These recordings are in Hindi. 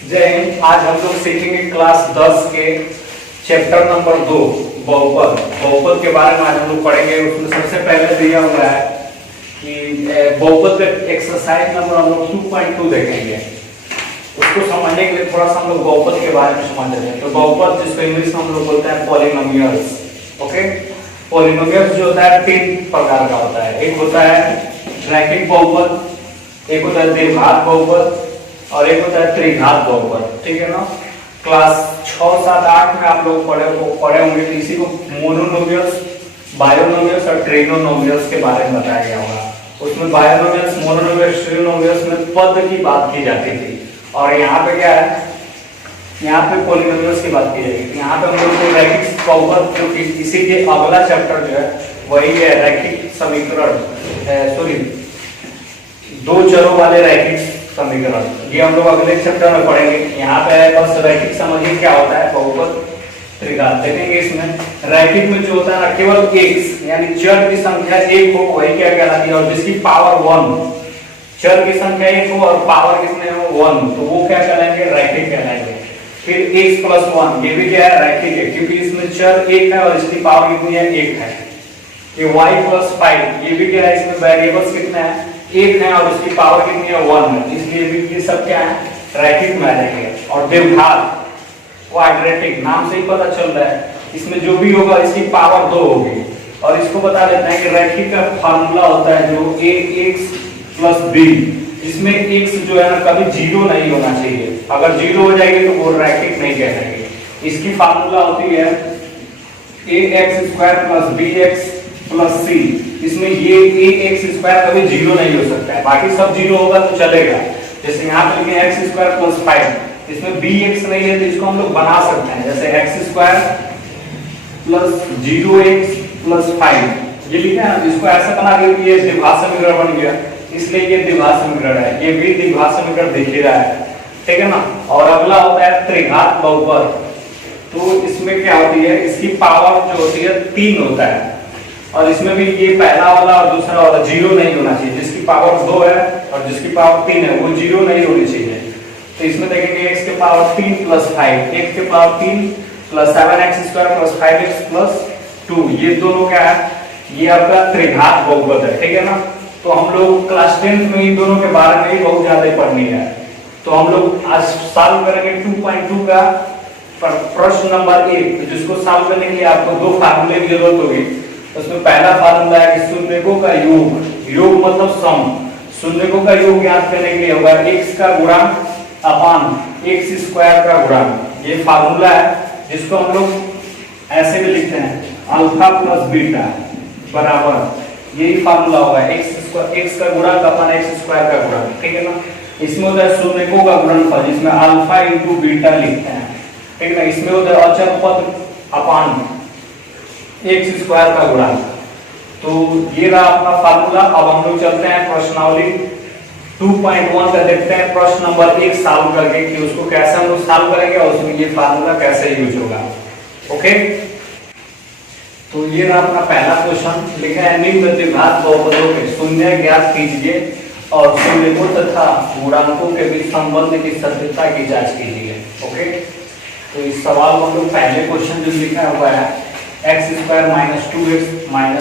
जय हिंद। आज हम लोग सीखेंगे क्लास 10 के चैप्टर नंबर 2 बहुपद। बहुपद के बारे में आज हम लोग पढ़ेंगे। उसमें सबसे पहले दिया हुआ है कि बहुपद का एक्सरसाइज नंबर हम लोग 2.2 देखेंगे। उसको समझने के लिए थोड़ा सा हम लोग बहुपद के बारे में समझ लेते हैं। तो बहुपद जिसको इंग्लिश में हम लोग बोलते हैं पॉलिनोमियल्स। ओके, पॉलिनोमियल्स जो होता है 3 प्रकार का होता है। एक होता है रैखिक बहुपद, एक होता है द्विघात बहुपद और एक होता है त्रिघात बहुपद। ठीक है ना। क्लास 6, 7, 8 में आप लोग पढ़े होंगे। इसी को मोनोनोमियल्स, बायोनोमियल्स और ट्रिनोनोमियल्स के बारे में बताया गया होगा। उसमें बायोनोमियल्स, मोनोनोमियल्स, ट्रिनोनोमियल्स में पद की बात की जाती थी और यहाँ पे क्या है, यहाँ पे पॉलिनोमियल्स की बात की जाएगी। यहाँ पे हम लोग को रैखिक बहुपद, जो कि इसी के अगला चैप्टर जो है वही है रैखिक समीकरण, सॉरी दो चरों वाले रैखिक समीकरण। ये हम लोग अगले चैप्टर में पढ़ेंगे। यहाँ पे बस रैखिक समझिए क्या होता है बहुपद त्रिघात देखेंगे। इसमें रैखिक में जो होता है ना, केवल x यानी चर की संख्या एक हो वही क्या कहलाती है, और जिसकी पावर 1, चर की संख्या एक हो और पावर कितने हो 1, तो वो क्या कहलाएंगे, रैखिक कहलाएंगे। फिर x + 1 ये भी क्या है, रैखिक है, क्योंकि इसमें चर एक है और इसकी पावर कितनी है, 1 है। ये y + 5 ये भी क्या है, इसमें वेरिएबल्स कितने हैं, 1 है और इसकी पावर कितनी है, 1 है। इसलिए भी ये सब क्या है, रैखिक में आ जाएंगे। और द्विघात क्वाड्रेटिक, नाम से ही पता चल रहा है, इसमें जो भी होगा इसकी पावर 2 होगी। और इसको बता देते हैं कि रैखिक का फार्मूला होता है जो ax + b, जिसमें x जो है ना कभी 0 नहीं होना चाहिए। अगर 0 हो जाएगी तो वो रैखिक नहीं कहलाएगी। इसकी फार्मूला होती है ax² + bx + c। इसमें ये ax² कभी 0 नहीं हो सकता है, बाकी सब 0 होगा तो चलेगा। जैसे यहाँ पे लिखे x² + 5, इसमें bx नहीं है तो इसको हम लोग बना सकते हैं, जैसे x² + 0x + 5 ये लिखा है ना, इसको ऐसा बना दिया कि ये द्विघात समीकरण बन गया, इसलिए ये द्विघात समीकरण है। ये भी द्विघात समीकरण दिख ही रहा है, ठीक है ना। और अगला होता है त्रिघात बहुपद। तो इसमें क्या होती है, इसकी पावर जो होती है 3 होता है और इसमें भी ये पहला वाला और दूसरा वाला 0 नहीं होना चाहिए। जिसकी पावर 2 है और जिसकी पावर 3 है वो 0 नहीं होनी चाहिए। तो इसमें देखेंगे x के पावर 3 + 5, x के पावर 3 + 7x² + 5x + 2, ये दोनों क्या है, ये आपका त्रिघात बहुपद है, ठीक है ना। तो हम लोग क्लास 10 में इन दोनों के बारे में ही बहुत ज्यादा पढ़नी है। तो हम लोग आज सॉल्व करेंगे 2.2 का प्रश्न नंबर 1, जिसको सॉल्व करने के लिए आपको 2 फार्मूले की जरूरत होगी। उसमें पहला फार्मूला है कि शून्यकों का योग, योग मतलब सम, शून्यकों का योग ज्ञात करने के लिए होगा x का गुणांक अपान x² का गुणांक। ये फार्मूला है जिसको हम लोग ऐसे भी लिखते हैं अल्फा + बीटा बराबर, यही फार्मूला होगा x का गुणांक अपान x² का गुणांक, ठीक है ना। इसमें होता है शून्यकों का गुणनफल, जिसमें अल्फा × बीटा लिखते हैं, ठीक है ना। इसमें होता है अचर पद अपान x² का गुणांक। तो ये रहा अपना फार्मूला। अब हम लोग चलते हैं प्रश्नावली 2.1 का देखते हैं प्रश्न नंबर 1 सॉल्व करके कि उसको कैसे हम लोग सॉल्व करेंगे और उसमें ये फार्मूला कैसे यूज होगा। ओके, तो ये रहा अपना पहला क्वेश्चन। लिखा है निम्न द्विघात बहुपदों के शून्य ज्ञात कीजिए और शून्यकों तथा गुणांकों के बीच संबंध की सत्यता की जांच कीजिए। ओके, तो इस सवाल को हम लोग पहले क्वेश्चन जो लिखा हुआ है x² - 2x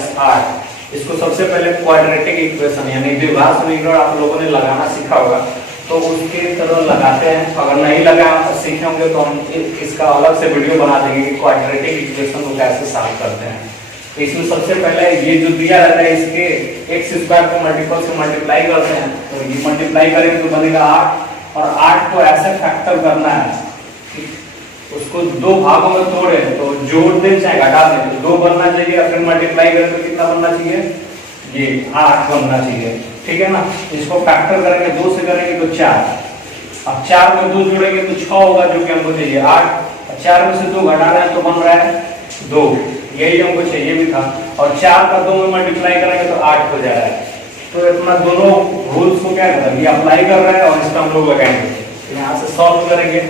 - 8, इसको सबसे पहले क्वाड्रेटिक इक्वेशन यानी द्विघात समीकरण आप लोगों ने लगाना सीखा होगा, तो उसके तरह लगाते हैं। अगर नहीं लगा सीखे होंगे तो हम इसका अलग से वीडियो बना देंगे कि क्वाड्रेटिक इक्वेशन को कैसे सॉल्व करते हैं। तो इसमें सबसे पहले ये जो दिया रहता है इसके x² को मल्टीपल से मल्टीप्लाई करते हैं, तो ये मल्टीप्लाई करेंगे तो बनेगा 8 और 8 को ऐसे फैक्टर करना है, उसको 2 भागों में तोड़े तो जोड़ दें चाहे घटा दें, तो 2 बनना चाहिए और फिर मल्टीप्लाई करें तो कितना बनना चाहिए, ये 8 बनना चाहिए, ठीक है ना। इसको फैक्टर करेंगे 2 से करेंगे तो 4, अब 4 में 2 जोड़ेंगे तो 6 होगा, जो कि हमको चाहिए 8। 4 में से 2 घटा रहे हैं तो बन रहा है 2, यही हमको चाहिए भी था। और 4 का 2 में मल्टीप्लाई करेंगे तो 8 हो जा रहा है। तो अपना दोनों रूल्स को क्या करता है, ये अप्लाई कर रहे हैं और इसका हम लोग लगाएंगे। यहाँ से सॉल्व करेंगे,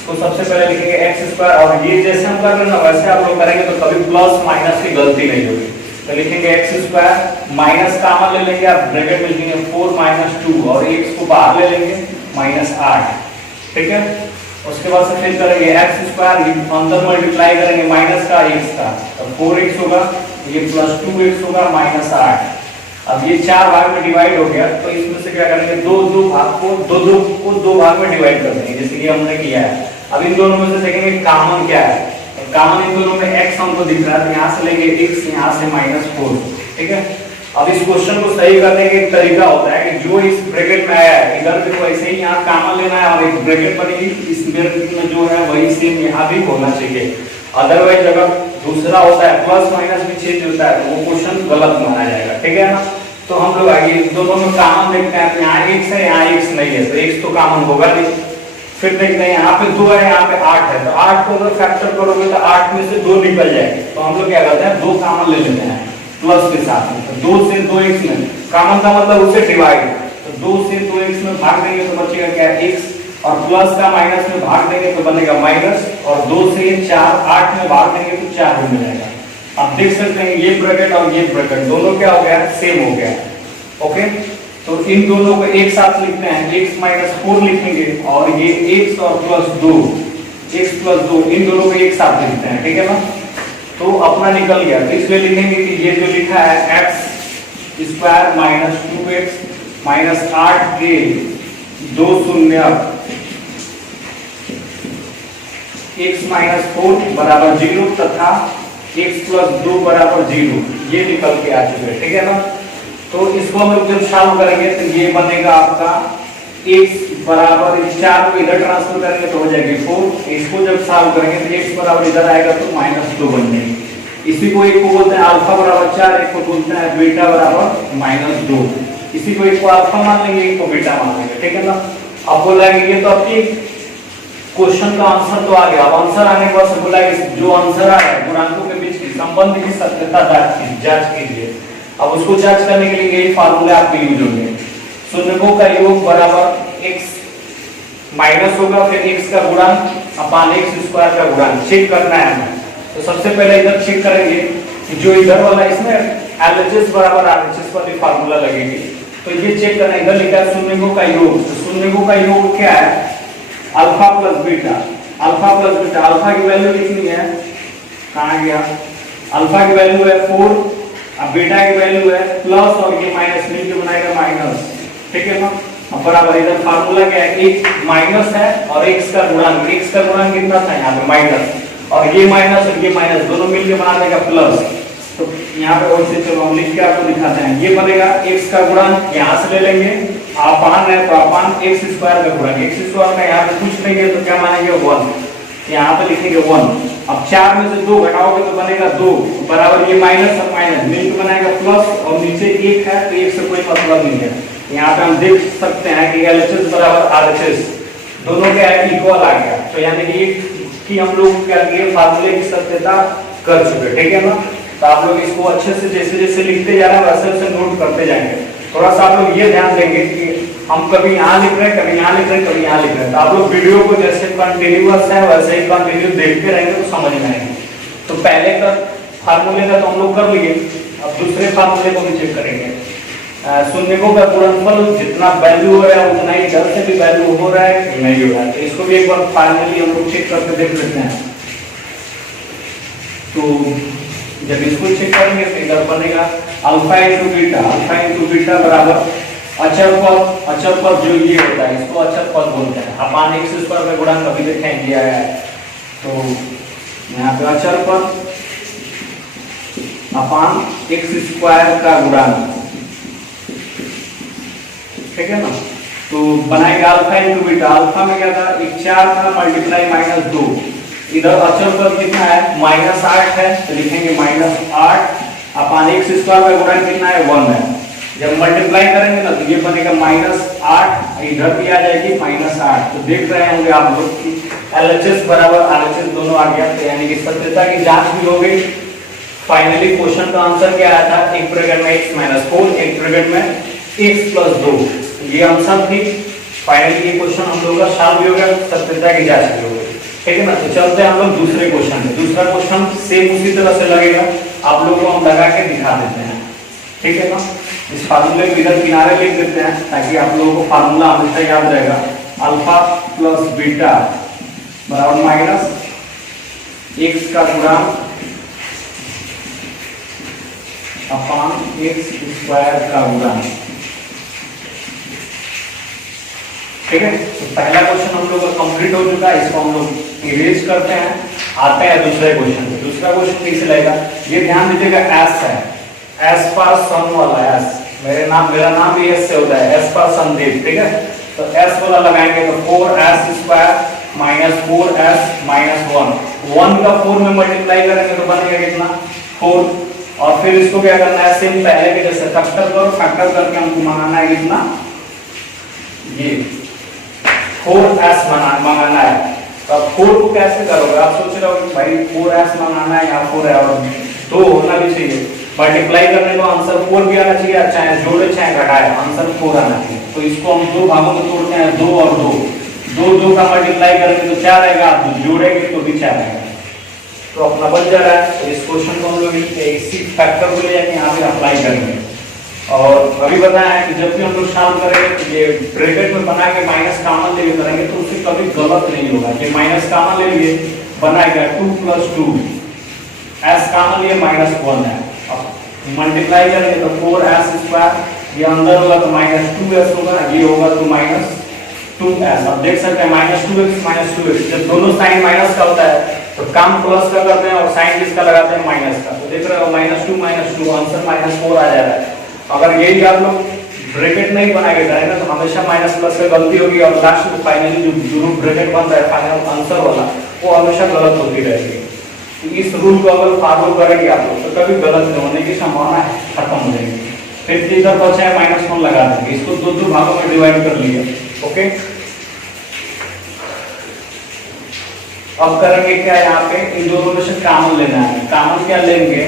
तो सबसे पहले लिखेंगे x², और ये जैसे हम कर रहे हैं ना वैसे आप लोग करेंगे तो कभी प्लस माइनस की गलती नहीं होगी। तो लिखेंगे x² माइनस कॉमन ले लेंगे, आप ब्रैकेट में लिखेंगे 4 - 2 और x को बाहर ले लेंगे माइनस 8, ठीक है। उसके बाद से फिर करेंगे एक्स स्क्वायर, अंदर मल्टीप्लाई करेंगे माइनस का एक्स का, तो 4x होगा, ये प्लस 2x होगा माइनस 8। अब ये 4 भाग में डिवाइड हो गया, तो इसमें से क्या करेंगे, दो भाग को दो भाग में डिवाइड कर देंगे, जैसे कि हमने किया है। अब इन दोनों में से देखेंगे कॉमन क्या है, कॉमन इन दोनों में x हमको दिख रहा है, तो यहाँ से लेंगे x, यहाँ से -4, ठीक है। अब इस क्वेश्चन को सही करने का एक तरीका होता है कि जो इस ब्रैकेट में आया है इधर भी वैसे ही यहाँ कॉमन लेना है, और एक ब्रैकेट बनेगी, इस ब्रैकेट में जो है वही सेम यहाँ भी होना चाहिए। अदरवाइज अगर दूसरा होता है प्लस माइनस भी चेंज होता है तो वो क्वेश्चन गलत माना जाएगा, ठीक है ना। तो हम लोग आगे दोनों में कॉमन देखते हैं, तो यहाँ x है, यहाँ x नहीं है, तो x तो कॉमन होगा नहीं। फिर देखते हैं यहाँ पे 2 है, यहाँ पे 8 है, तो 8 को अगर फैक्टर करोगे तो 8 में से 2 निकल जाएंगे, तो हम लोग क्या करते हैं 2 कॉमन ले लेते हैं प्लस के साथ में, तो 2 से 2x में कॉमन का मतलब उससे डिवाइड, तो 2 से 2x में भाग देंगे तो बचेगा क्या x, और प्लस का माइनस में भाग देंगे तो बनेगा माइनस, और 2 से 4 8 में भाग देंगे तो 4 हो जाएगा। अब देख सकते हैं ये ब्रैकेट और ये ब्रैकेट दोनों क्या हो गया, सेम हो गया, ओके। तो इन दोनों को एक साथ लिखते हैं, x - 4 लिखेंगे, और ये x और प्लस 2, x प्लस 2 इन दोनों को एक साथ लिखते हैं, ठीक है ना। तो अपना निकल गया, तो इसलिए लिखेंगे कि ये जो लिखा है x square minus 2x minus 8 के 2 शून्य x - 4 बराबर 0 तथा x प्लस 2 बराबर 0, ये निकल के आ चुके हैं, ठीक है ना। तो इसको हम लोग जब सॉल्व करेंगे तो ये बनेगा आपका x बराबर 4 को इधर ट्रांसफर करेंगे तो हो जाएगी 4, इसको जब सॉल्व करेंगे तो x बराबर इधर आएगा तो -2 बन जाएगी। इसी को एक को बोलते हैं अल्फा बराबर 4, एक को बोलते हैं बीटा बराबर -2, इसी को एक को अल्फा मान लेंगे, एक को बीटा मान लेंगे, ठीक है ना। अब बोलेंगे ये तो आपकी क्वेश्चन का आंसर तो आ गया, अब आंसर आने के बाद बोला जो आंसर आ रहा है गुणांकों के बीच की संबंध की सत्यता जांच कीजिए। अब उसको जांच करने के लिए यही फार्मूला आपके यूज होंगे, शून्यकों का योग बराबर x माइनस होगा, फिर x का गुणांक अपान x स्क्वायर का गुणांक चेक करना है हमें। तो सबसे पहले इधर चेक करेंगे कि जो इधर वाला इसमें LHS बराबर RHS वाली फार्मूला लगेगी, तो ये चेक करना। इधर लिखा है शून्यकों का योग, तो शून्यकों का योग क्या है, alpha plus beta, alpha plus beta, alpha की वैल्यू कितनी है, कहाँ गया, अल्फा की वैल्यू है 4, अब बीटा की वैल्यू है प्लस, और ये माइनस मिलकर बनाएगा माइनस, ठीक है ना। अब बराबर इधर फार्मूला क्या है, एक माइनस है और x का गुणांक, x का गुणांक कितना था यहाँ पे माइनस, और ये माइनस दोनों मिलकर बना देगा प्लस। तो यहाँ पे और से चलो हम लिख के आपको दिखाते हैं, ये बनेगा x का गुणांक, यहाँ से ले लेंगे, अपान है तो अपान x स्क्वायर का गुणांक, x स्क्वायर का यहाँ पे कुछ नहीं है तो क्या मानेंगे 1, यहाँ पे लिखेंगे 1। अब 4 में से 2 घटाओगे तो बनेगा 2 बराबर ये माइनस और माइनस मिलकर बनाएगा प्लस, और नीचे 1 है तो 1 से कोई मतलब नहीं है। यहाँ पे हम देख सकते हैं कि LHS बराबर RHS दोनों के इक्वल आ गया, तो यानी कि हम लोग क्या किए फार्मूले की सत्यता कर चुके, ठीक है ना। तो आप लोग इसको अच्छे से जैसे जैसे लिखते जा रहे हैं वैसे वैसे नोट करते जाएंगे। थोड़ा सा आप लोग ये ध्यान देंगे कि हम कभी यहाँ लिख रहे हैं, कभी यहाँ लिख रहे हैं, कभी यहाँ लिख रहे हैं, तो आप लोग वीडियो को जैसे कंटिन्यूअस है वैसे ही कंटिन्यू देखते रहेंगे तो समझ में आएंगे। तो पहले का फार्मूले का तो हम लोग कर लिए, अब दूसरे फार्मूले को भी चेक करेंगे। शून्यकों का गुणनफल जितना वैल्यू हो रहा है उतना ही इधर से भी वैल्यू हो रहा है कि नहीं हो रहा है, तो इसको भी एक बार फाइनली हम लोग चेक करके देख लेते हैं। तो जब इसको चेक करेंगे तो इधर बनेगा अल्फा इंटू बीटा बराबर अचर पद जो ये होता है इसको अचर पद बोलते हैं, अपान x स्क्वायर का गुणांक अभी देखें दिया है, तो यहाँ पे अचर पद अपान x स्क्वायर का गुणांक, ठीक है ना। तो बनाएगा अल्फा इंटू बीटा, अल्फा में क्या था, एक 4 था मल्टीप्लाई -2, इधर अचर पद कितना है -8 है, तो लिखेंगे -8 अपान x स्क्वायर का गुणांक कितना है 1 है। जब मल्टीप्लाई करेंगे ना तो ये बनेगा -8, इधर भी आ जाएगी -8। तो देख रहे होंगे आप लोग कि LHS बराबर RHS दोनों आ गया, तो यानी कि सत्यता की जांच भी हो गई। फाइनली क्वेश्चन का आंसर क्या आया था, एक ब्रैकेट में x - 4, एक ब्रैकेट में x + 2, ये आंसर थी। फाइनली ये क्वेश्चन हम लोग का सॉल्व भी हो गया, सत्यता की जांच भी हो गई, ठीक है ना। तो चलते हैं हम लोग दूसरे क्वेश्चन में। दूसरा क्वेश्चन सेम उसी तरह से लगेगा, आप लोगों को हम लगा के दिखा देते हैं, ठीक है ना। इस फार्मूले को इधर किनारे लिख देते हैं ताकि आप लोगों को फार्मूला हमेशा याद रहेगा। अल्फा प्लस बीटा बराबर माइनस एक्स का गुणांक अपान एक्स स्क्वायर का गुणांक। ठीक है, तो पहला क्वेश्चन हम लोग का कंप्लीट हो चुका है, इसको हम लोग इरेज करते हैं, आते हैं दूसरे क्वेश्चन पे। दूसरा क्वेश्चन कैसे लगेगा ये ध्यान दीजिएगा, एस है, एस पर सन वाला एस, मेरा नाम भी एस से होता है, एस पर संदीप। ठीक है, तो एस वाला लगाएंगे तो 4s square minus 4s minus 1 का 4 में मल्टीप्लाई करेंगे तो बनेगा कितना 4, और फिर इसको क्या करना है सेम पहले के जैसे फैक्टर करो, फैक्टर करके हमको मंगाना है कितना ये 4s मंगाना है। तो अब 4 को कैसे करोगे, आप सोच रहे हो भाई 4s मंगाना है या 4 है और 2 होना भी चाहिए, मल्टीप्लाई करने को आंसर 4 भी आना चाहिए, चाहे जोड़े चाहे घटाए आंसर 4 आना चाहिए। तो इसको हम दो भागों में तोड़ते हैं, 2 और 2 का मल्टीप्लाई करेंगे तो 4 आएगा, जोड़ेंगे तो भी 4 आएगा, तो अपना बन जा रहा है। तो इस क्वेश्चन को हम लोग इसी फैक्टर को ले जाके यहाँ पे अप्लाई करेंगे। और अभी बताया है कि जब भी हम लोग सॉल्व करेंगे तो ये ब्रैकेट में बना के माइनस कॉमन लेके करेंगे तो उससे कभी गलत नहीं होगा। ये माइनस कॉमन ले लिए बनाएगा 2 + 2 s कॉमन लिए -1 है, अब मल्टीप्लाई करेंगे तो 4s स्क्वायर, ये अंदर होगा तो -2s होगा, ये होगा तो -2s। अब देख सकते हैं -2x -2x, जब दोनों साइन माइनस का होता है तो काम प्लस का करते हैं और साइन किसका लगाते हैं माइनस का, तो देख रहे हो -2 आंसर -4 आ जा रहा है। अगर यही आप लोग ब्रैकेट नहीं बना के करेंगे तो हमेशा माइनस प्लस का गलती होगी और लास्ट में फाइनली जो ब्रैकेट बन रहा है फाइनल आंसर वाला वो हमेशा गलत होती रहेगी। तो इस रूल को अगर फॉलो करेंगे आप लोग तो कभी गलत नहीं होने की संभावना है खत्म हो जाएगी। फिर इधर बचा है -1 लगा देंगे, इसको दो भागों में डिवाइड कर लिया। ओके, अब करेंगे क्या, यहाँ पे इन दोनों में से कॉमन लेना है। कॉमन क्या लेंगे,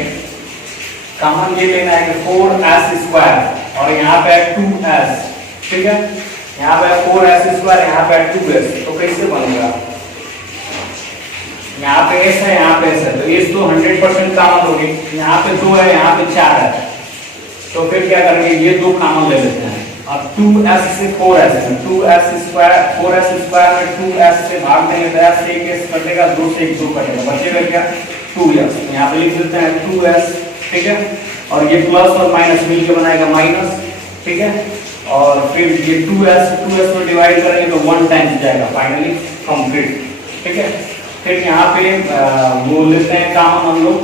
कॉमन ये लेना है कि 4s स्क्वायर और यहाँ पे 2s। ठीक है, यहाँ पे 4s स्क्वायर, यहाँ पे 2s, तो कैसे बनेगा, यहाँ पे s है, यहाँ पे s है, तो s तो 100% कॉमन होगी, यहाँ पे 2 है, यहाँ पे 4 है, तो फिर क्या करेंगे ये 2 कॉमन ले लेते हैं। अब 2s से 4s है, 2s स्क्वायर 4s स्क्वायर में 2s से भाग देंगे तो s से 1s कटेगा, 2 से 1 2 कटेगा, बचेगा क्या 2s, यहाँ पे लिख देते हैं 2s। ठीक है, और ये प्लस और माइनस मिलकर बनाएगा माइनस। ठीक है, और फिर ये 2s में डिवाइड करेंगे तो 1 टाइम्स जाएगा, फाइनली कंप्लीट। ठीक है, फिर यहाँ पे वो लेते हैं कॉमन हम लोग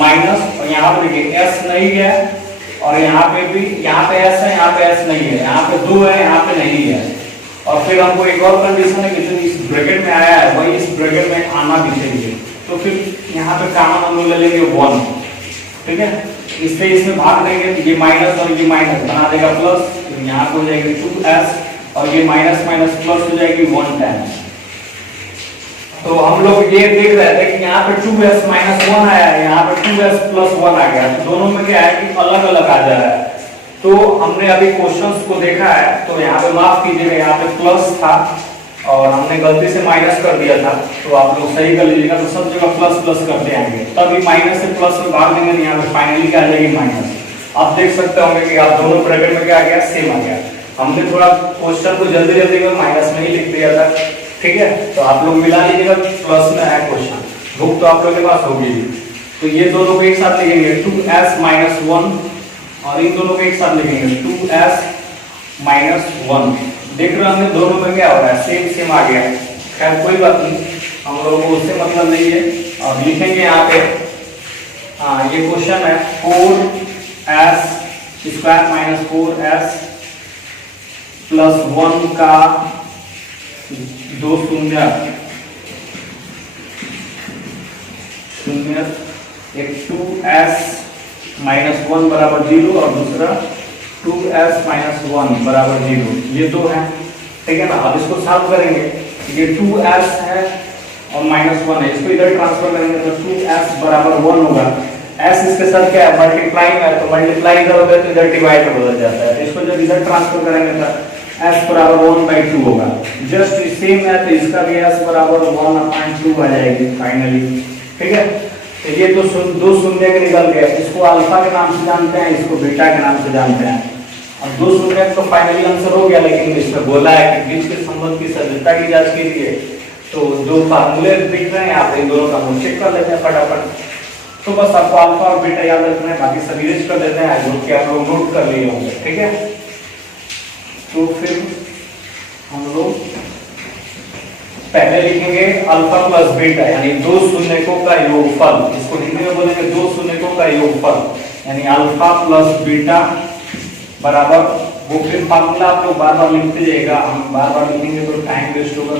माइनस, और यहाँ पे देखिए s नहीं है और यहाँ पे भी, यहाँ पे s है, यहाँ पे s नहीं है, यहाँ पे 2 है, यहाँ पे नहीं है। और फिर हमको एक और कंडीशन है कि जो इस ब्रैकेट में आया है वही इस ब्रैकेट में आना भी चाहिए, तो फिर यहाँ पे कॉमन हम लोग ले लेंगे 1। ठीक है, इससे इसमें भाग देंगे तो ये माइनस और ये माइनस बना देगा प्लस, तो यहाँ पे हो जाएगी 2s और ये माइनस माइनस प्लस हो जाएगी 1 टाइम्स। तो हम लोग ये देख रहे थे कि यहाँ पे 2s -1 आया है, यहाँ पे 2s + 1 आ गया, तो दोनों में क्या है कि अलग अलग आ जा रहा है। तो हमने अभी क्वेश्चंस को देखा है, तो यहाँ पे माफ कीजिएगा, यहाँ पे प्लस था और हमने गलती से माइनस कर दिया था, तो आप लोग सही कर लीजिएगा। तो सब जगह प्लस प्लस करते आएंगे, तभी माइनस से प्लस में भाग देंगे, यहाँ पे फाइनली क्या आ जाएगी माइनस। आप देख सकते होंगे कि आप दोनों ब्रैकेट में क्या आ गया, सेम आ गया। हमने थोड़ा क्वेश्चन को जल्दी जल्दी में माइनस में ही लिख दिया था। ठीक है, तो आप लोग मिला लीजिएगा, प्लस में है क्वेश्चन, बुक तो आप लोगों के पास होगी। तो ये दोनों को एक साथ लिखेंगे 2s - 1 और इन दोनों को एक साथ लिखेंगे 2s - 1। देख रहे होंगे दोनों में क्या हो रहा है, सेम सेम आ गया। खैर कोई बात नहीं, हम लोगों को उससे मतलब नहीं है। अब लिखेंगे यहाँ पे, हाँ ये क्वेश्चन है 4s स्क्वायर - 4s + 1 का 2 शून्य, एक 2s - 1 बराबर 0 और दूसरा 2s - 1 बराबर 0, ये दो है। ठीक है ना, अब इसको सॉल्व करेंगे, ये 2s है और -1 है, इसको इधर ट्रांसफर करेंगे तो 2s बराबर 1 होगा। s इसके साथ क्या है, मल्टीप्लाई है, तो मल्टीप्लाई इधर होता है तो इधर डिवाइड बदल जाता है, इसको जब इधर ट्रांसफर करेंगे तो s बराबर 1/2 होगा। जस्ट सेम है तो इसका भी s बराबर 1/2 आ जाएगी फाइनली। ठीक है, तो ये तो दो शून्य के निकल गए, इसको अल्फा के नाम से जानते हैं, इसको बीटा के नाम से जानते हैं। अब 2 शून्य तो फाइनली आंसर हो गया, लेकिन इसमें बोला है कि बीच के संबंध की सदस्यता की जांच कीजिए। तो जो फार्मूले दिख रहे हैं आप इन दोनों का हम चेक कर लेते हैं फटाफट। तो बस आपको अल्फा और बीटा याद रखना है, बाकी सब इरेज कर देते हैं जो कि आप लोग नोट कर लिए होंगे, ठीक है। तो फिर हम लोग पहले लिखेंगे अल्फा प्लस बीटा यानी 2 शून्यकों का योगफल, इसको हिंदी में बोलेंगे 2 शून्यकों का योगफल, यानी अल्फा प्लस बीटा बराबर, वो फिर फार्मूला आप लोग बार बार लिखते जाइएगा, हम बार बार लिखेंगे तो टाइम वेस्ट होगा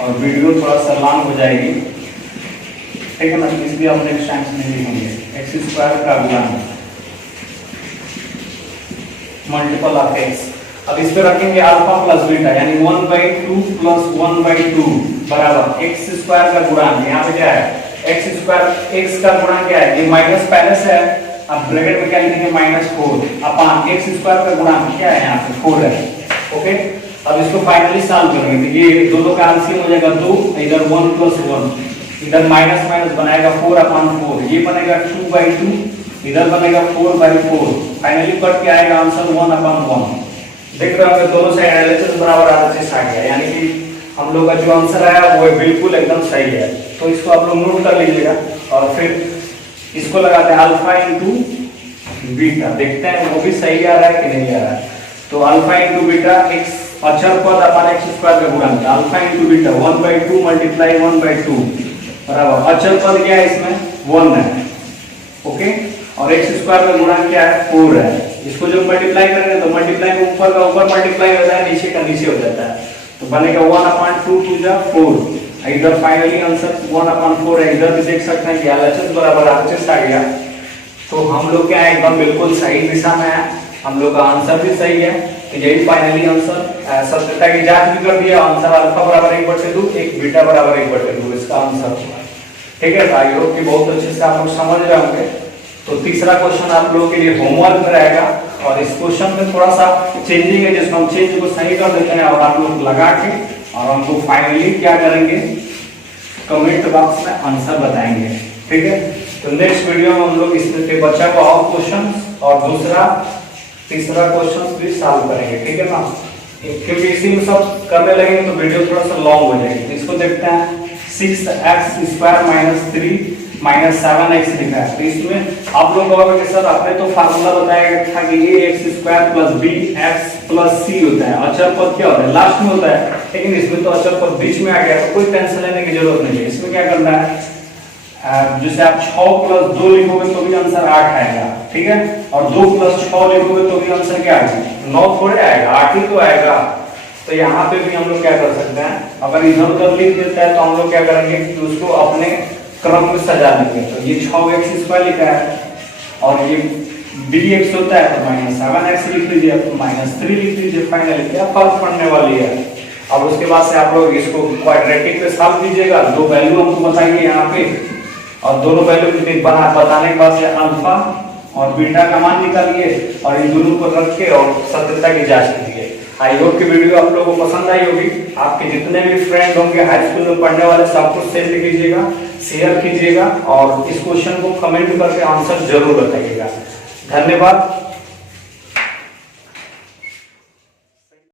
और वीडियो थोड़ा सा लॉन्ग हो जाएगी, ठीक है ना, इसलिए हम नेक्स्ट टाइम से नहीं लिखेंगे। एक्स स्क्वायर का गुणन मल्टीपल ऑफ एक्स। अब इस पे रखेंगे अल्फा प्लस बीटा यानी 1/2 प्लस 1/2 बराबर एक्स स्क्वायर का गुणन, यहाँ पे क्या है एक्स स्क्वायर, एक्स का गुणन क्या है, ये माइनस पहले से है, अब ब्रैकेट में क्या लिखेंगे -4 अपॉन एक्स स्क्वायर का गुणन क्या है यहाँ पे 4 है, ओके। अब इसको फाइनली सॉल्व करेंगे तो ये दोनों का एलसीएम हो जाएगा 2, इधर 1 + 1, इधर माइनस माइनस बनाएगा 4/4, ये बनेगा 2/2, इधर बनेगा 4/4, फाइनली कट के आएगा आंसर 1/1। देख रहे होंगे दोनों साइड एलएचएस बराबर RHS आ गया, यानी कि हम लोग का जो आंसर आया वो बिल्कुल एकदम सही है। तो इसको आप लोग नोट कर लीजिएगा और फिर इसको लगाते हैं अल्फा इंटू बीटा, देखते हैं वो भी सही आ रहा है कि नहीं आ रहा है। तो अल्फा इंटू बीटा एक्स अचर पद अपन एक्स स्क्वायर का गुणन, अल्फा इंटू बीटा 1/2 मल्टीप्लाई 1/2 बराबर अचर पद क्या है इसमें 1 है, ओके, और एक्स स्क्वायर का गुणन क्या है 4 है। इसको जब मल्टीप्लाई करेंगे तो मल्टीप्लाई में ऊपर का ऊपर मल्टीप्लाई होता है, नीचे का नीचे हो जाता है, तो बनेगा 1/2 2 जा 4, इधर फाइनली आंसर 1/4 है, इधर भी देख सकते हैं कि एलएचएस बराबर RHS आ गया। तो हम लोग क्या है एकदम बिल्कुल सही दिशा में है, हम लोग का आंसर भी सही है, तो यही फाइनली आंसर, सत्यता की जांच भी कर दिया, आंसर अल्फा बराबर 1/2 एक बीटा बराबर 1/2 इसका आंसर होगा, ठीक है। आई होप कि बहुत अच्छे से आप लोग समझ रहे होंगे। तो तीसरा क्वेश्चन आप लोगों के लिए होमवर्क में रहेगा और इस क्वेश्चन में थोड़ा सा चेंजिंग है, जिसको हम चेंज को सही कर देते हैं और आप लोग लगा के और हमको फाइनली क्या करेंगे कमेंट बॉक्स में आंसर बताएंगे, ठीक है। तो नेक्स्ट वीडियो में हम लोग इसमें से बचा हुआ और क्वेश्चन और दूसरा तीसरा क्वेश्चन भी सॉल्व करेंगे, ठीक है ना, क्योंकि इसी में सब करने लगेंगे तो वीडियो थोड़ा सा लॉन्ग हो जाएगी। इसको देखते हैं 6x² - 3 - 7x लिखा है, तो इसमें आप लोग कहोगे कि सर आपने तो फार्मूला बताया था कि ax² + bx + c होता है, अचर पद क्या होता है लास्ट में होता है, लेकिन इसमें तो अचर पद बीच में आ गया, तो कोई टेंशन लेने की जरूरत नहीं है। इसमें क्या करना है, जैसे आप 6 + 2 लिखोगे तो भी आंसर 8 आएगा, ठीक है, और 2 + 6 लिखोगे तो भी आंसर क्या आएगा 9 थोड़े आएगा, 8 ही तो आएगा। तो यहाँ पे भी हम लोग क्या कर सकते हैं, अगर इधर उधर लिख देता है तो हम लोग क्या करेंगे कि उसको अपने क्रम में सजा लेंगे। तो ये 6x² लिखा है और ये bx होता है तो -7x लिख लीजिए, तो -3 लिख लीजिए, फाइनली क्या फर्क पड़ने वाली है। अब उसके बाद से आप लोग इसको क्वाड्रेटिक पे सॉल्व कीजिएगा, दो वैल्यू हमको बताइए यहाँ पे और दोनों वैल्यू बताने के बाद से अल्फा और बीटा का मान निकालिए और इन दोनों को रख के और सत्यता की जांच कीजिए। आई होप कि वीडियो आप लोगों को पसंद आई होगी। आपके जितने भी फ्रेंड होंगे हाई स्कूल में पढ़ने वाले सबको सेंड कीजिएगा, शेयर कीजिएगा और इस क्वेश्चन को कमेंट करके आंसर जरूर बताइएगा। धन्यवाद।